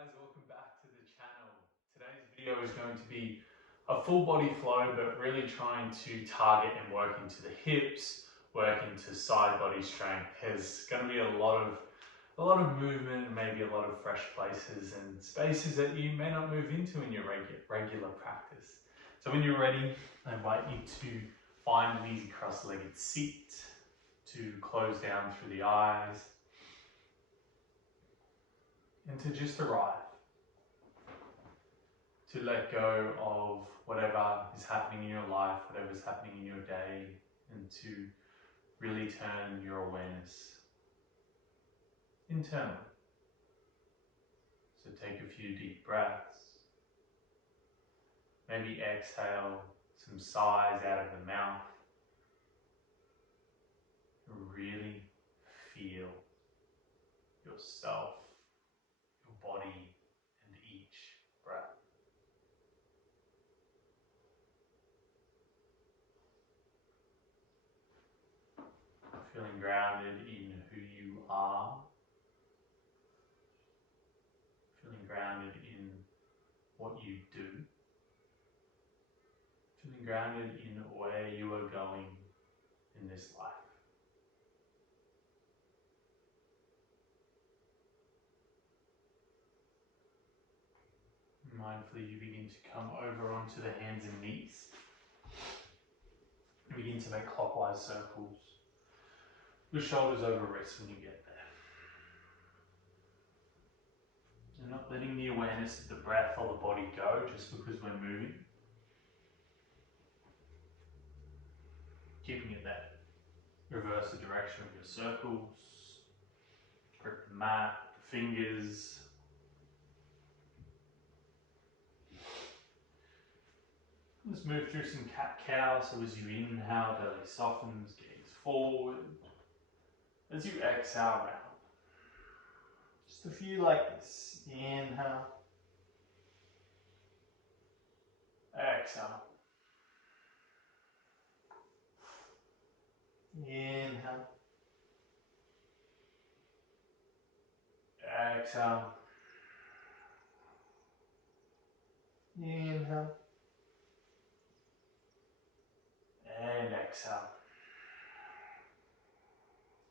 guys, welcome back to the channel. Today's video is going to be a full body flow, but really trying to target and work into the hips, work into side body strength. There's going to be a lot of movement and maybe a lot of fresh places and spaces that you may not move into in your regular practice. So when you're ready, I invite you to find an easy cross-legged seat, to close down through the eyes, and to just arrive, to let go of whatever is happening in your life, whatever's happening in your day, and to really turn your awareness internally. So take a few deep breaths, maybe exhale some sighs out of the mouth, really feel yourself, your body, and each breath. Feeling grounded in who you are, feeling grounded in what you do, feeling grounded in where you are going in this life. Mindfully, you begin to come over onto the hands and knees. You begin to make clockwise circles with shoulders over wrists when you get there. And not letting the awareness of the breath or the body go just because we're moving. Keeping it there. Reverse the direction of your circles. Grip the mat, the fingers. Let's move through some cat-cow. So as you inhale, belly softens, gaze forward. As you exhale, round. Just a few like this. Inhale. Exhale. Inhale. Exhale. Inhale. And exhale.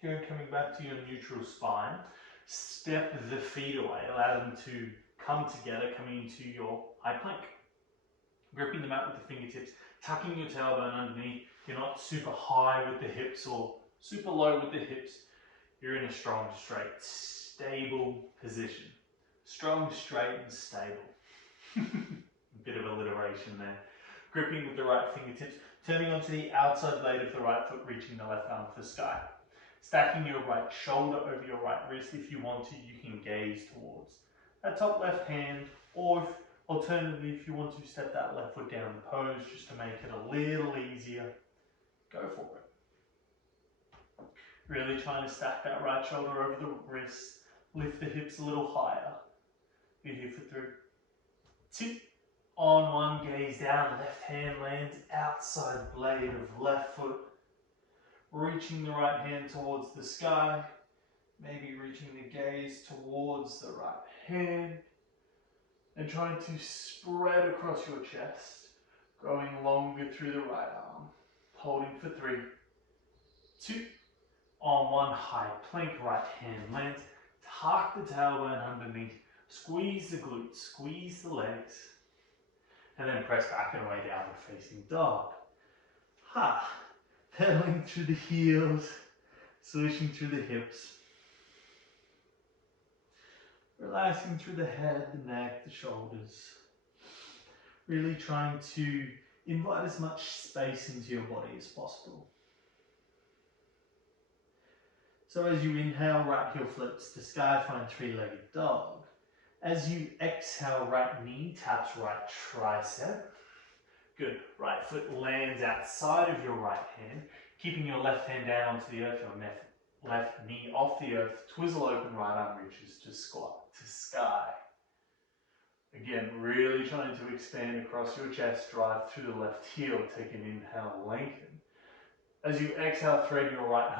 Good, coming back to your neutral spine. Step the feet away, allow them to come together, coming into your high plank. Gripping the mat with the fingertips, tucking your tailbone underneath. You're not super high with the hips or super low with the hips. You're in a strong, straight, stable position. Strong, straight, and stable. A bit of alliteration there. Gripping with the right fingertips, turning onto the outside blade of the right foot, reaching the left arm for sky. Stacking your right shoulder over your right wrist. If you want to, you can gaze towards that top left hand, or alternatively, if you want to step that left foot down in pose, just to make it a little easier, go for it. Really trying to stack that right shoulder over the wrist, lift the hips a little higher. You're here for 3, 2, on one, gaze down, left hand lands outside blade of left foot, reaching the right hand towards the sky, maybe reaching the gaze towards the right hand, and trying to spread across your chest, growing longer through the right arm, holding for 3, 2, on one, high plank, right hand lands, tuck the tailbone underneath, squeeze the glutes, squeeze the legs, and then press back and away, downward facing dog. Ha! Pedaling through the heels, swishing through the hips. Relaxing through the head, the neck, the shoulders. Really trying to invite as much space into your body as possible. So as you inhale, right heel flips to sky, find 3-legged dog. As you exhale, right knee taps right tricep. Good. Right foot lands outside of your right hand, keeping your left hand down onto the earth, your left knee off the earth, twizzle open, right arm reaches to squat, to sky. Again, really trying to expand across your chest, drive through the left heel, take an inhale, lengthen. As you exhale, thread your right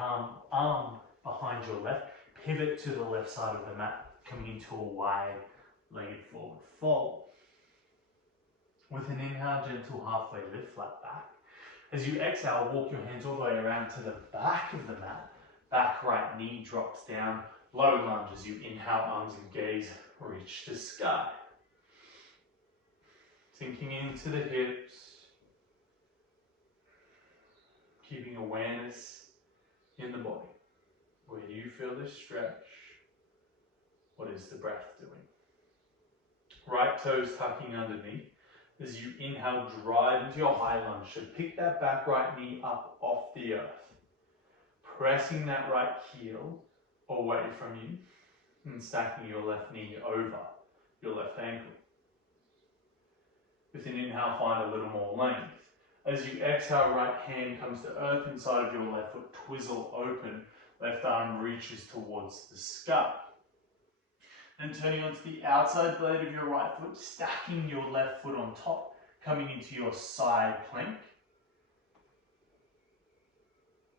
arm behind your left, pivot to the left side of the mat, coming into a wide legged forward fold. With an inhale, gentle halfway lift, flat back. As you exhale, walk your hands all the way around to the back of the mat. Back right knee drops down. Low lunge as you inhale, arms and gaze, reach the sky. Sinking into the hips. Keeping awareness in the body. Where do you feel this stretch? What is the breath doing? Right toes tucking underneath. As you inhale, drive into your high lunge. So pick that back right knee up off the earth. Pressing that right heel away from you and stacking your left knee over your left ankle. With an inhale, find a little more length. As you exhale, right hand comes to earth inside of your left foot, twizzle open, left arm reaches towards the sky. Then turning onto the outside blade of your right foot, stacking your left foot on top, coming into your side plank.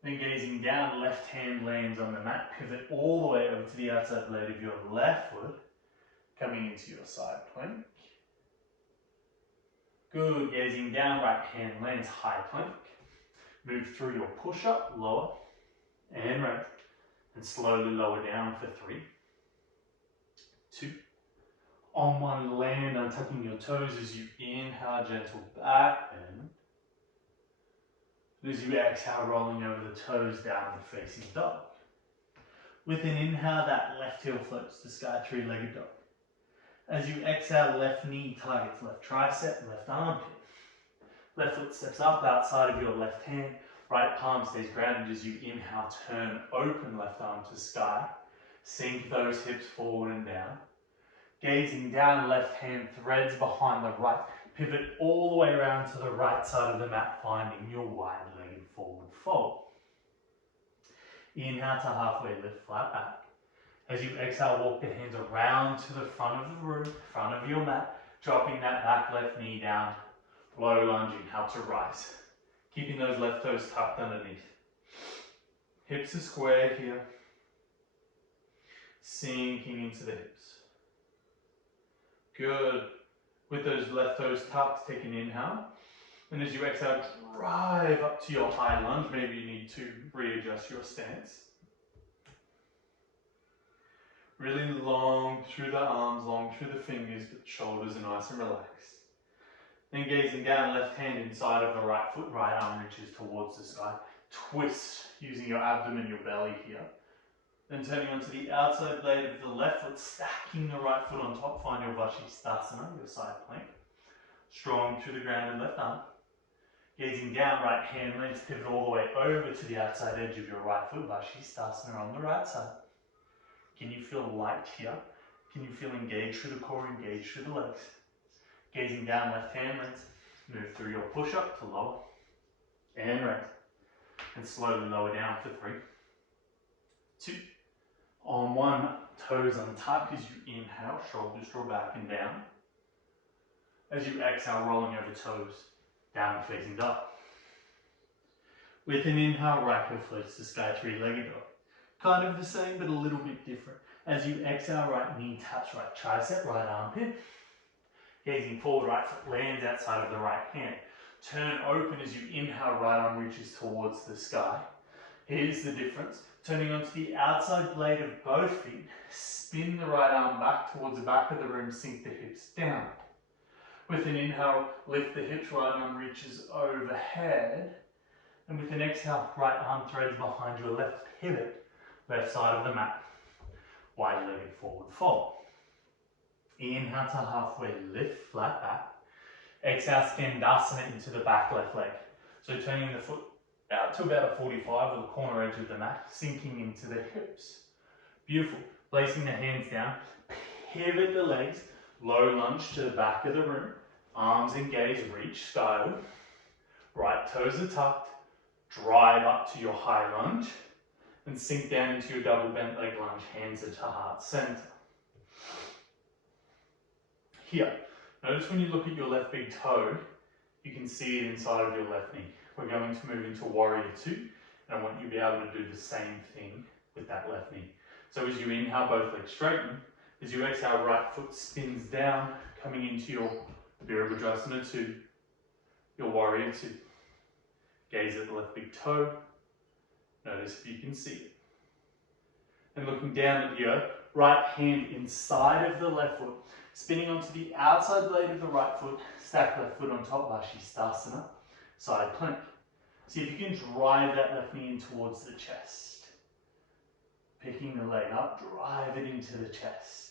Then gazing down, left hand lands on the mat, pivot all the way over to the outside blade of your left foot, coming into your side plank. Good, gazing down, right hand lands, high plank. Move through your push-up, lower, and rest. And slowly lower down for 3, 2. On one, land, untucking your toes as you inhale, gentle back bend. As you exhale, rolling over the toes, downward facing dog. With an inhale, that left heel floats to sky, 3-legged dog. As you exhale, left knee targets left tricep, left armpit. Left foot steps up outside of your left hand. Right palm stays grounded as you inhale, turn open left arm to sky. Sink those hips forward and down. Gazing down, left hand threads behind the right. Pivot all the way around to the right side of the mat, finding your wide-legged forward fold. Inhale to halfway lift, flat back. As you exhale, walk the hands around to the front of the room, front of your mat, dropping that back left knee down. Low lunge, inhale to rise. Keeping those left toes tucked underneath. Hips are square here. Sinking into the hips. Good. With those left toes tucked, take an inhale. And as you exhale, drive up to your high lunge. Maybe you need to readjust your stance. Really long through the arms, long through the fingers, but the shoulders are nice and relaxed. Then gazing down, left hand inside of the right foot, right arm reaches towards the sky. Twist using your abdomen, your belly here. Then turning onto the outside blade of the left foot, stacking the right foot on top, find your Vashisthasana, your side plank. Strong through the grounded left arm. Gazing down, right hand lands, pivot all the way over to the outside edge of your right foot, Vashisthasana on the right side. Can you feel light here? Can you feel engaged through the core, engaged through the legs? Gazing down, left hand lands, move through your push-up to lower, and rest. And slowly lower down for 3, 2. On one, toes untucked as you inhale, shoulders draw back and down. As you exhale, rolling over toes, downward facing dog. With an inhale, right heel floats to sky, 3-legged dog. Kind of the same, but a little bit different. As you exhale, right knee taps right tricep, right armpit. Gazing forward, right foot lands outside of the right hand. Turn open as you inhale, right arm reaches towards the sky. Here's the difference. Turning onto the outside blade of both feet, spin the right arm back towards the back of the room, sink the hips down. With an inhale, lift the hips, right arm reaches overhead. And with an exhale, right arm threads behind your left pivot, left side of the mat. Wide-legged forward fold. Inhale to halfway lift, flat back. Exhale, Skandasana into the back left leg. So turning the foot out to about a 45 or the corner edge of the mat, sinking into the hips. Beautiful. Placing the hands down, pivot the legs, low lunge to the back of the room, arms engaged, reach skyward. Right toes are tucked, drive up to your high lunge, and sink down into your double bent leg lunge, hands at heart center. Here, notice when you look at your left big toe, you can see it inside of your left knee. We're going to move into Warrior 2, and I want you to be able to do the same thing with that left knee. So as you inhale, both legs straighten, As you exhale, right foot spins down, coming into your Virabhadrasana 2, your Warrior 2. Gaze at the left big toe. Notice if you can see it. And looking down at the earth, right hand inside of the left foot, spinning onto the outside blade of the right foot, stack left foot on top, Vashisthasana, side plank. See if you can drive that left knee in towards the chest. Picking the leg up, drive it into the chest.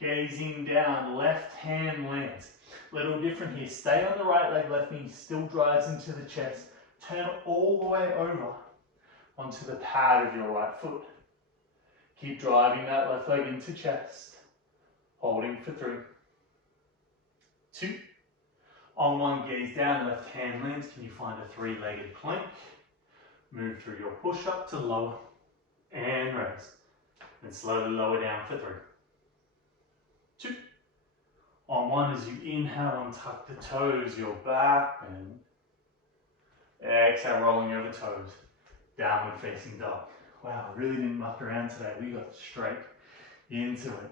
Gazing down, left hand lands. Little different here. Stay on the right leg, left knee still drives into the chest. Turn all the way over onto the pad of your right foot. Keep driving that left leg into chest. Holding for 3, 2. On 1, gaze down, left hand lands. Can you find a 3-legged plank? Move through your push-up to lower and raise. Then slowly lower down for 3, 2. On 1, as you inhale, untuck the toes, your back bend. Exhale, rolling over toes. Downward facing dog. Wow, really didn't muck around today. We got straight into it.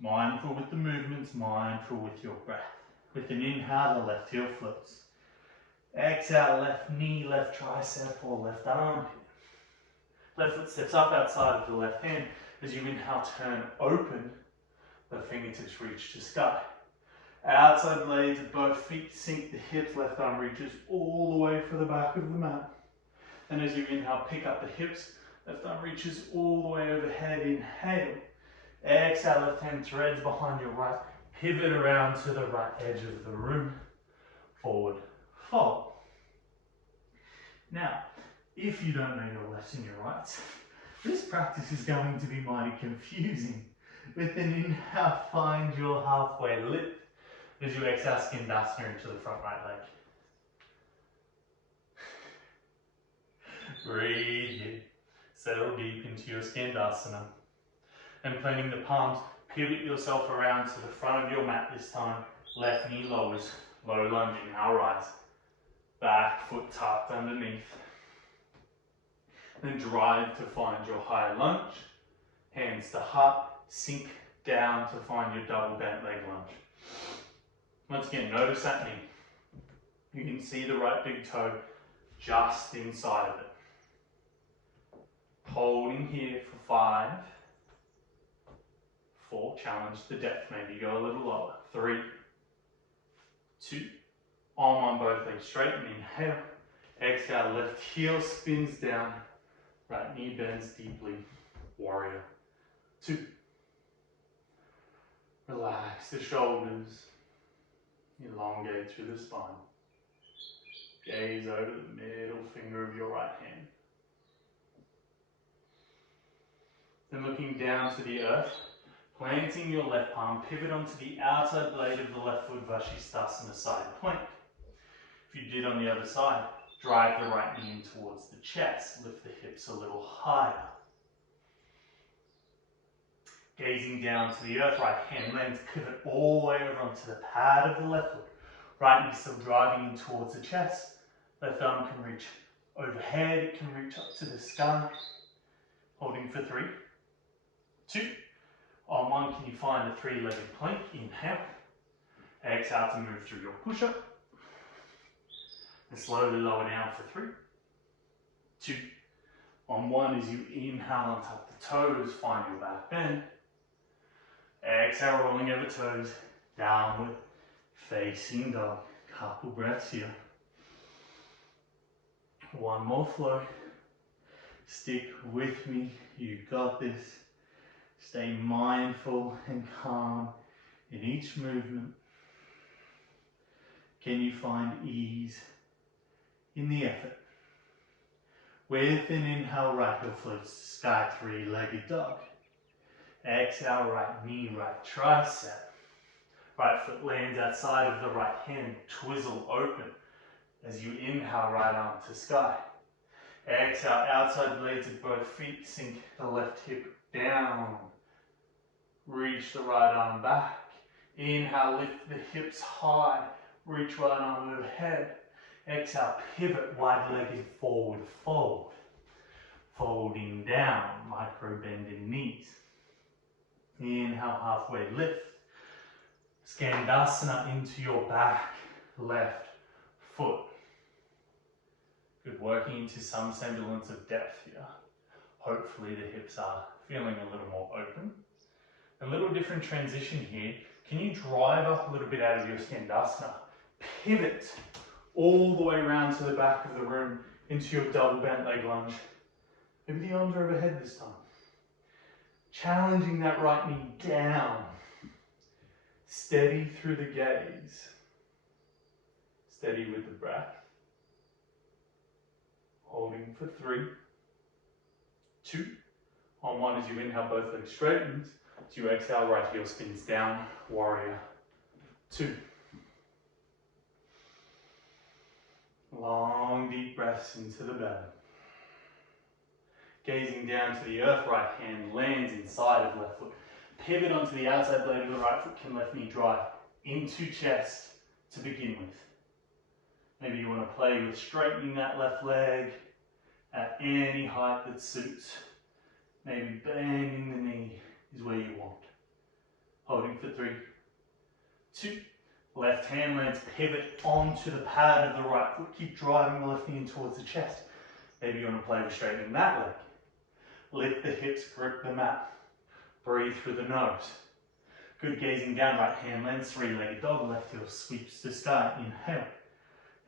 Mindful with the movements, mindful with your breath. With an inhale, the left heel floats. Exhale, left knee, left tricep or left arm. Left foot steps up outside of the left hand. As you inhale, turn open. The fingertips reach to sky. Outside blades of both feet sink the hips. Left arm reaches all the way for the back of the mat. And as you inhale, pick up the hips. Left arm reaches all the way overhead. Inhale. Exhale, left hand threads behind your right. Pivot around to the right edge of the room. Forward, fold. Now, if you don't know your lefts and your rights, this practice is going to be mighty confusing. With an inhale, find your halfway lift. As you exhale, Skandasana into the front right leg. Breathe in. Settle deep into your Skandasana. And planting the palms, pivot yourself around to the front of your mat this time. Left knee lowers. Low lunge, inhale, rise. Back foot tucked underneath. Then drive to find your high lunge. Hands to heart. Sink down to find your double bent leg lunge. Once again, notice that knee. You can see the right big toe just inside of it. Holding here for 5, 4, challenge the depth, maybe go a little lower. 3, 2, on both legs straight and inhale. Exhale, left heel spins down, right knee bends deeply. Warrior 2. Relax the shoulders. Elongate through the spine. Gaze over the middle finger of your right hand. Then looking down to the earth, planting your left palm, pivot onto the outside blade of the left foot, Vashisthasana side plank. If you did on the other side, drive the right knee in towards the chest, lift the hips a little higher. Gazing down to the earth, right hand lands, pivot all the way over onto the pad of the left foot. Right knee still driving in towards the chest. Left arm can reach overhead, it can reach up to the sky. Holding for 3, 2. On 1, can you find a 3-legged plank? Inhale. Exhale to move through your push-up. And slowly lower down for 3, 2. On 1, as you inhale, untuck the toes, find your back bend. Exhale, rolling over toes, downward facing dog. Couple breaths here. One more flow. Stick with me, you got this. Stay mindful and calm in each movement. Can you find ease in the effort? With an inhale, right heel floats to sky, 3-legged dog. Exhale, right knee, right tricep. Right foot lands outside of the right hand, twizzle open. As you inhale, right arm to sky. Exhale, outside blades of both feet, sink the left hip down. Reach the right arm back. Inhale, lift the hips high. Reach right arm overhead. Exhale, pivot, wide-legged forward fold. Folding down, micro bend in knees. Inhale, halfway lift. Skandasana into your back left foot. Good, working into some semblance of depth here. Hopefully the hips are feeling a little more open. A little different transition here. Can you drive up a little bit out of your Skandasana? Pivot all the way around to the back of the room into your double bent leg lunge. Maybe the arms are overhead this time. Challenging that right knee down. Steady through the gaze. Steady with the breath. Holding for 3, 2. On 1 as you inhale, both legs straightens. As you exhale, right heel spins down. Warrior 2. Long deep breaths into the belly. Gazing down to the earth, right hand lands inside of left foot. Pivot onto the outside blade of the right foot, can left knee drive into chest to begin with. Maybe you want to play with straightening that left leg at any height that suits. Maybe bending the knee is where you want. Holding for 3, 2. Left hand lands, pivot onto the pad of the right foot. Keep driving the left knee in towards the chest. Maybe you want to play with straightening that leg. Lift the hips, grip the mat. Breathe through the nose. Good, gazing down, right hand lands, 3-legged dog, left heel sweeps to sky. Inhale.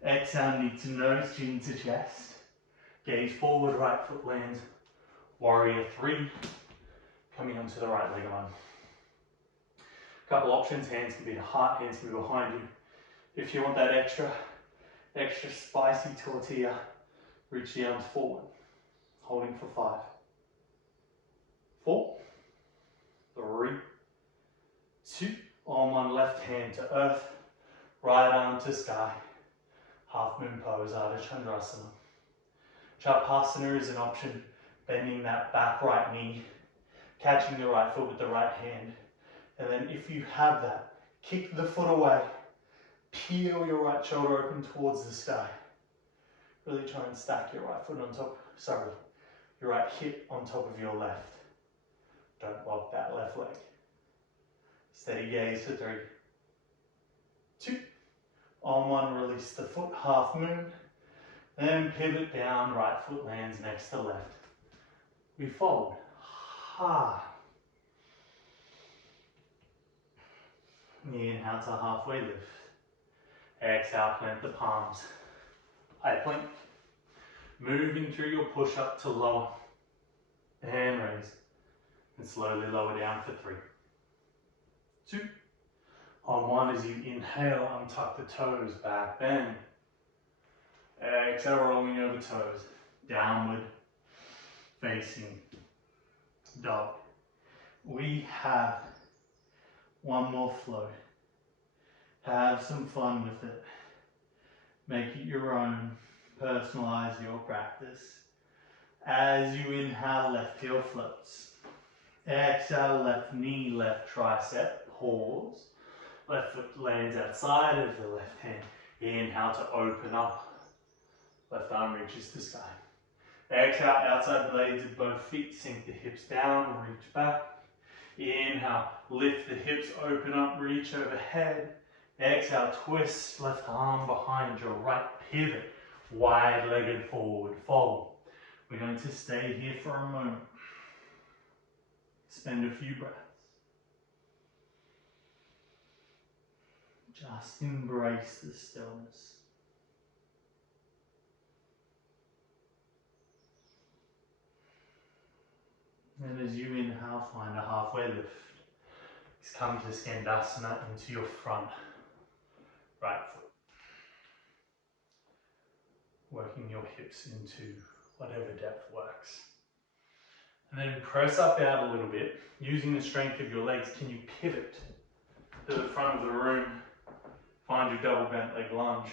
Exhale, knee to nose, chin to chest. Gaze forward, right foot lands. Warrior 3. Coming onto the right leg on. Couple options, hands can be to heart, hands can be behind you. If you want that extra spicy tortilla, reach the arms forward. Holding for 5, 4, 3, 2. On 1, left hand to earth, right arm to sky. Half moon pose, Ardha Chandrasana. Chapasana is an option, bending that back right knee, catching the right foot with the right hand. And then if you have that, kick the foot away, peel your right shoulder open towards the sky. Really try and stack your right foot on top, your right hip on top of your left. Don't lock that left leg. Steady gaze for 3, 2. On 1, release the foot, half moon. Then pivot down, right foot lands next to left. We fold. Ha. Inhale to halfway lift. Exhale, plant the palms. High plank. Moving through your push-up to lower. And raise. And slowly lower down for 3, 2. On 1, as you inhale, untuck the toes, back bend. Exhale, rolling over toes. Downward facing dog. We have one more flow. Have some fun with it. Make it your own. Personalize your practice. As you inhale, left heel floats. Exhale, left knee, left tricep. Pause. Left foot lands outside of the left hand. Inhale to open up. Left arm reaches the sky. Exhale, outside blades of both feet. Sink the hips down, reach back. Inhale, lift the hips, open up, reach overhead. Exhale, twist, left arm behind your right, pivot. Wide-legged forward fold. We're going to stay here for a moment. Spend a few breaths. Just embrace the stillness. And as you inhale, find a halfway lift. Come to Skandasana into your front right foot. Working your hips into whatever depth works. And then press up out a little bit. Using the strength of your legs, can you pivot to the front of the room? Find your double bent leg lunge.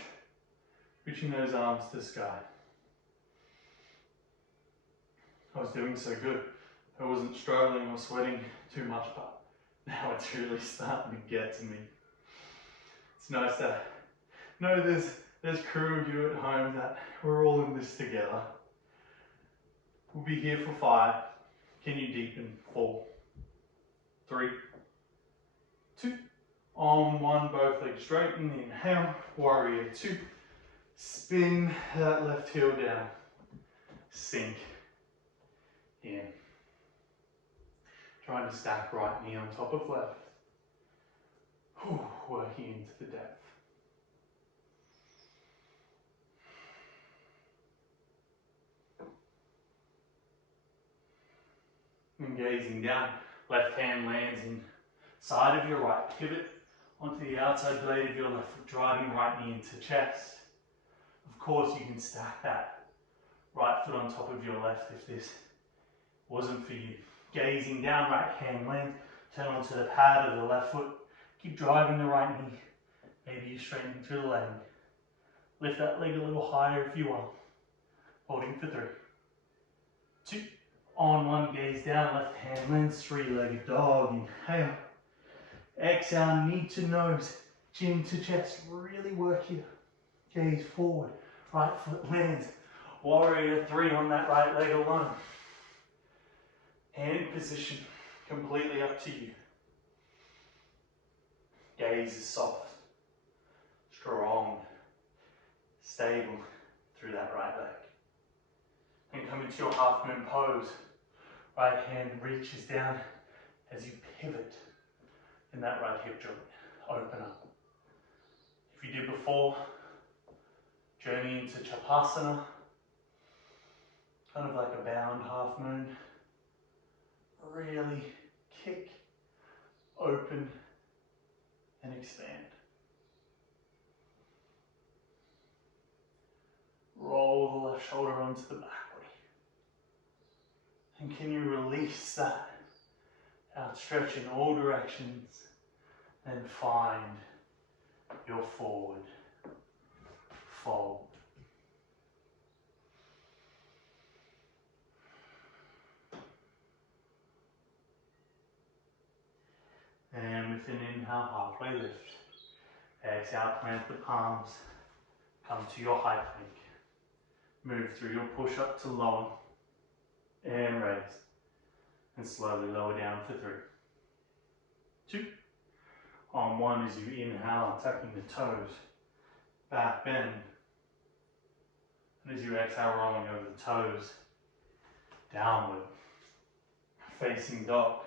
Reaching those arms to the sky. I was doing so good. I wasn't struggling or sweating too much, but now it's really starting to get to me. It's nice to know there's crew of you at home that we're all in this together. We'll be here for 5. Can you deepen? 4, 3, 2. On 1, both legs straighten, inhale, warrior 2. Spin that left heel down, sink in. Trying to stack right knee on top of left. Working into the depth. And gazing down, left hand lands inside of your right. Pivot onto the outside blade of your left foot, driving right knee into chest. Of course, you can stack that right foot on top of your left if this wasn't for you. Gazing down, right hand lands, turn onto the pad of the left foot, keep driving the right knee. Maybe you straighten through the leg. Lift that leg a little higher if you want. Holding for 3, 2. On 1, gaze down, left hand lands, 3-legged dog. Inhale. Exhale, knee to nose, chin to chest. Really work here. Gaze forward, right foot lands. Warrior 3 on that right leg alone. Hand position, completely up to you. Gaze is soft, strong, stable through that right leg. And come into your half moon pose. Right hand reaches down as you pivot in that right hip joint. Open up. If you did before, journey into Chapasana, kind of like a bound half moon. Really kick, open, and expand. Roll the left shoulder onto the back body. And can you release that outstretch in all directions and find your forward fold. And with an inhale, halfway lift. Exhale, plant the palms. Come to your high plank. Move through your push up to lower. And raise. And slowly lower down for 3, 2. On 1 as you inhale, tucking the toes. Back bend. And as you exhale, rolling over the toes. Downward. Facing dog.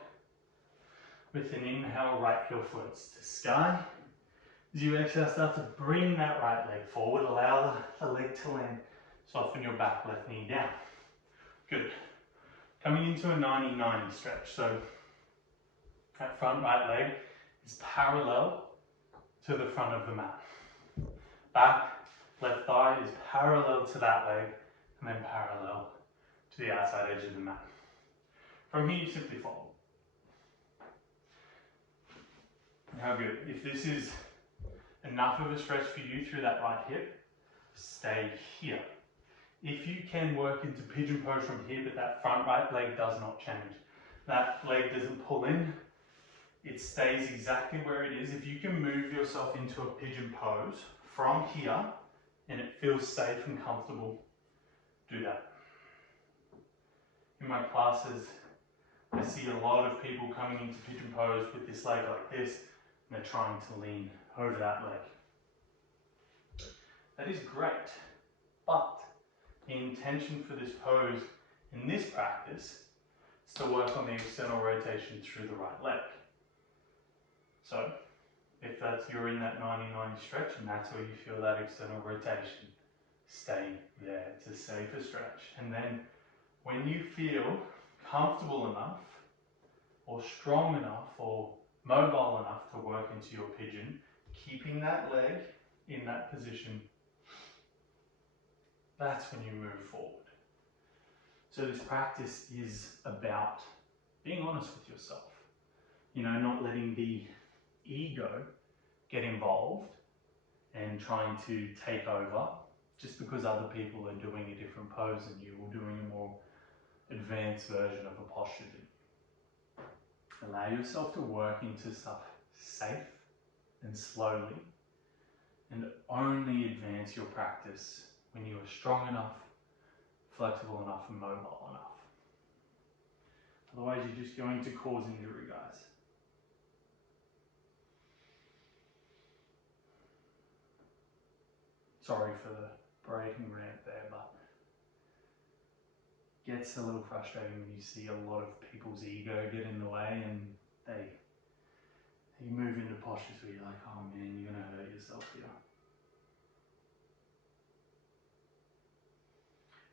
With an inhale, right heel floats to sky. As you exhale, start to bring that right leg forward. Allow the leg to land. Soften your back, left knee down. Good. Coming into a 90-90 stretch. So that front right leg is parallel to the front of the mat. Back, left thigh is parallel to that leg and then parallel to the outside edge of the mat. From here, you simply fold. How good. If this is enough of a stretch for you through that right hip, stay here. If you can work into pigeon pose from here, but that front right leg does not change. That leg doesn't pull in. It stays exactly where it is. If you can move yourself into a pigeon pose from here, and it feels safe and comfortable, do that. In my classes, I see a lot of people coming into pigeon pose with this leg like this, and they're trying to lean over that leg. That is great, but the intention for this pose in this practice is to work on the external rotation through the right leg. So, if you're in that 90-90 stretch and that's where you feel that external rotation, stay there. It's a safer stretch. And then when you feel comfortable enough or strong enough or mobile enough to work into your pigeon, keeping that leg in that position, that's when you move forward. So this practice is about being honest with yourself. Not letting the ego get involved and trying to take over just because other people are doing a different pose than you or doing a more advanced version of a posture than you. Allow yourself to work into stuff safe and slowly, and only advance your practice when you are strong enough, flexible enough, and mobile enough. Otherwise, you're just going to cause injury, guys. Sorry for the braking rant there, but gets a little frustrating when you see a lot of people's ego get in the way and you move into postures where you're like, oh man, you're gonna hurt yourself here.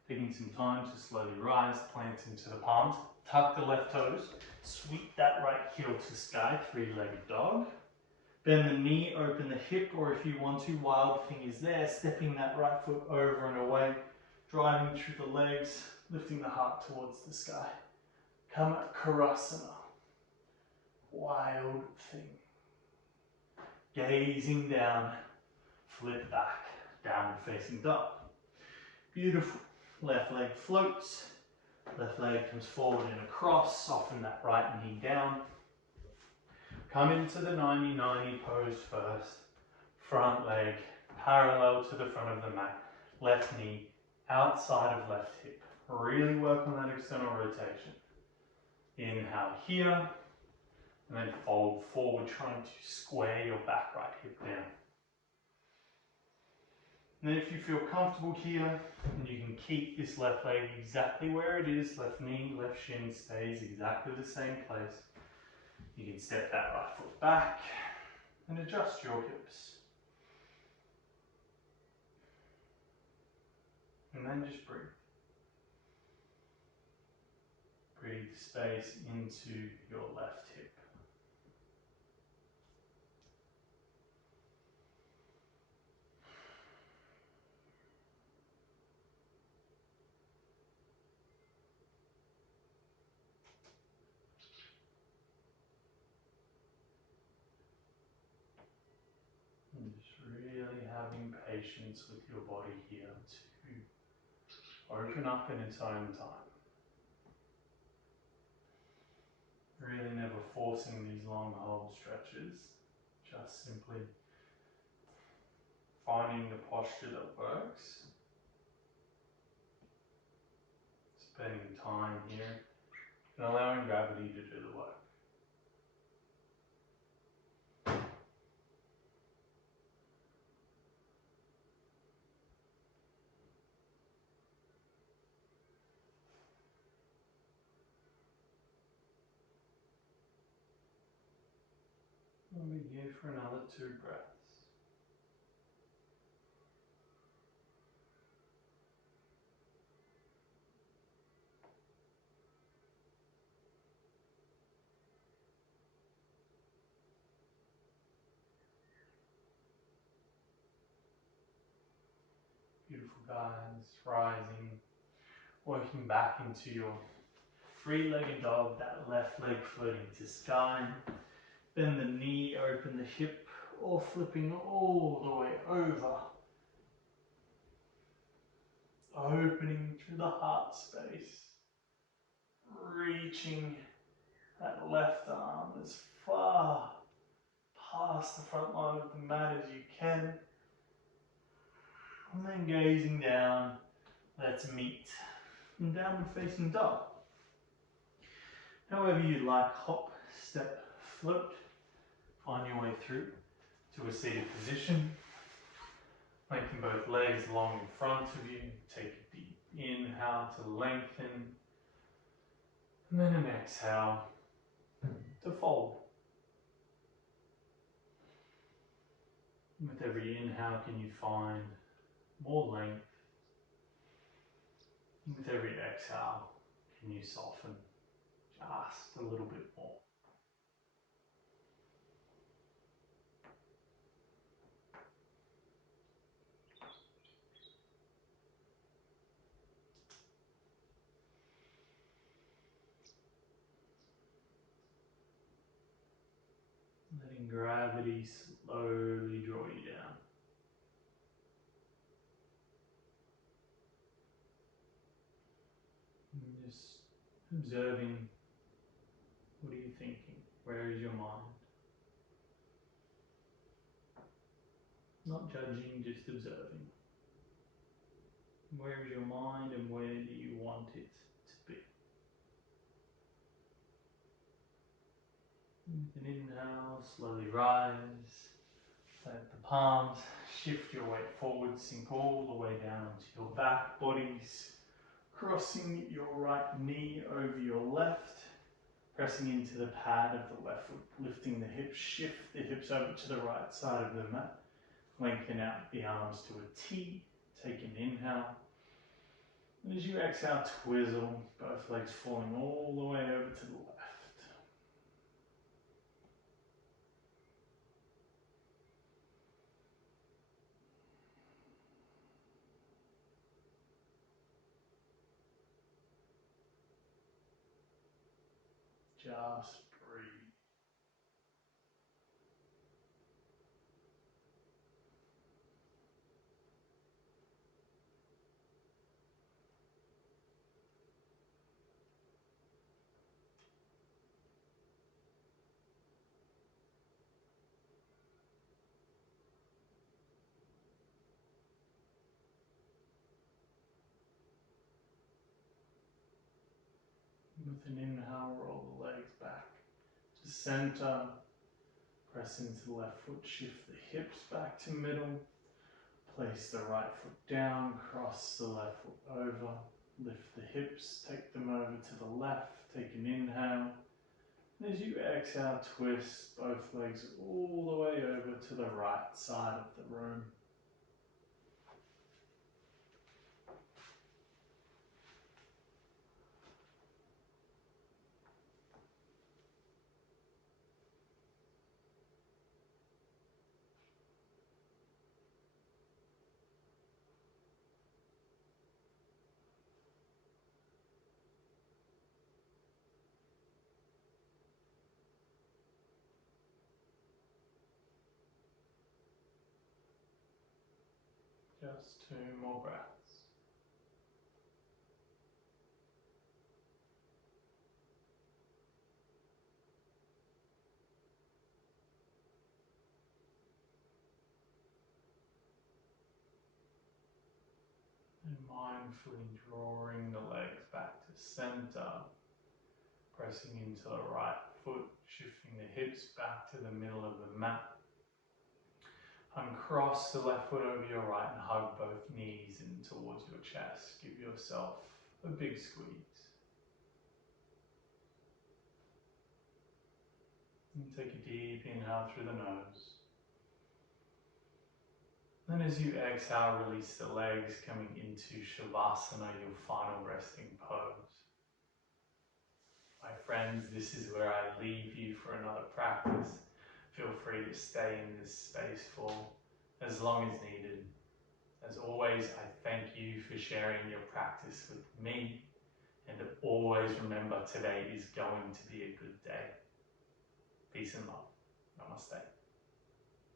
Taking some time to slowly rise, plant into the palms, tuck the left toes, sweep that right heel to sky, three-legged dog. Bend the knee, open the hip, or if you want to, wild fingers there, stepping that right foot over and away, driving through the legs, lifting the heart towards the sky. Karasana, wild thing. Gazing down, flip back, downward facing dog. Beautiful. Left leg floats, left leg comes forward and across, soften that right knee down. Come into the 90-90 pose first. Front leg parallel to the front of the mat. Left knee outside of left hip. Really work on that external rotation. Inhale here, and then fold forward, trying to square your back right hip down. And then if you feel comfortable here, and you can keep this left leg exactly where it is, left knee, left shin stays exactly the same place. You can step that right foot back and adjust your hips. And then just breathe. Breathe space into your left hip. And just really having patience with your body here to open up in its own time. Really never forcing these long hold stretches, just simply finding the posture that works. Spending time here and allowing gravity to do the work. We'll be here for another 2 breaths. Beautiful guys, rising, working back into your three-legged dog, that left leg floating to sky. Bend the knee, open the hip, or flipping all the way over. Opening through the heart space. Reaching that left arm as far past the front line of the mat as you can. And then gazing down, let's meet in downward facing dog. However you like, hop, step, float. Find your way through to a seated position. Lengthen both legs long in front of you. Take a deep inhale to lengthen. And then an exhale to fold. With every inhale, can you find more length? And with every exhale, can you soften just a little bit more? Letting gravity slowly draw you down. And just observing, what are you thinking? Where is your mind? Not judging, just observing. Where is your mind and where do you want it to be? With an inhale, slowly rise. Let the palms, shift your weight forward, sink all the way down onto your back, bodies crossing your right knee over your left, pressing into the pad of the left foot, lifting the hips, shift the hips over to the right side of the mat, lengthen out the arms to a T, take an inhale, and as you exhale, twizzle, both legs falling all the way over to the left. Just breathe. With an inhale, roll the legs back to center. Press into the left foot, shift the hips back to middle. Place the right foot down, cross the left foot over. Lift the hips, take them over to the left. Take an inhale. And as you exhale, twist both legs all the way over to the right side of the room. Just 2 more breaths. And mindfully drawing the legs back to center, pressing into the right foot, shifting the hips back to the middle of the mat. Uncross the left foot over your right and hug both knees in towards your chest. Give yourself a big squeeze. And take a deep inhale through the nose. Then as you exhale, release the legs, coming into Shavasana, your final resting pose. My friends, this is where I leave you for another practice. Feel free to stay in this space for as long as needed. As always, I thank you for sharing your practice with me, and always remember today is going to be a good day. Peace and love. Namaste.